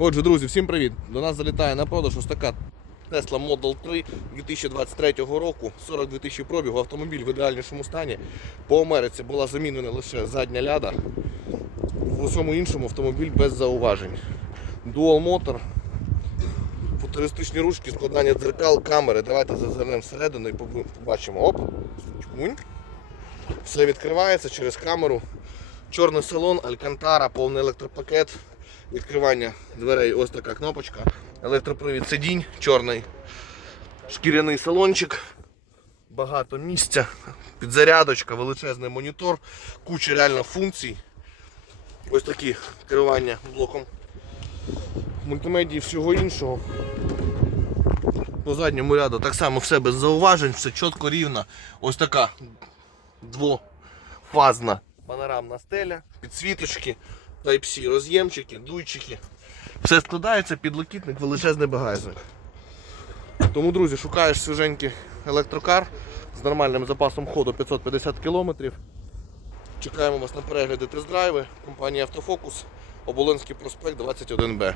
Отже, друзі, всім привіт! До нас залітає на продаж ось така Tesla Model 3 2023 року, 42 тисячі пробігу, автомобіль в ідеальнішому стані. По Америці була замінена лише задня ляда. В усьому іншому автомобіль без зауважень. Dual мотор, футуристичні ручки, складання дзеркал, камери. Давайте зазирнемо всередину і побачимо. Оп. Все відкривається через камеру. Чорний салон, алькантара, повний електропакет, відкривання дверей, ось така кнопочка, електропривід сидінь, чорний шкіряний салончик, багато місця, підзарядочка, величезний монітор, куча реально функцій. Ось такі керування блоком мультимедії всього іншого. По задньому ряду так само все без зауважень, все чітко рівно. Ось така двофазна панорамна стеля, підсвіточки, Type-C роз'ємчики, дуйчики. Все складається, підлокітник, величезний багажник. Тому, друзі, шукаєш свіженький електрокар з нормальним запасом ходу 550 км. Чекаємо вас на перегляди тест-драйви. Компанія Автофокус, Оболонський проспект 21Б.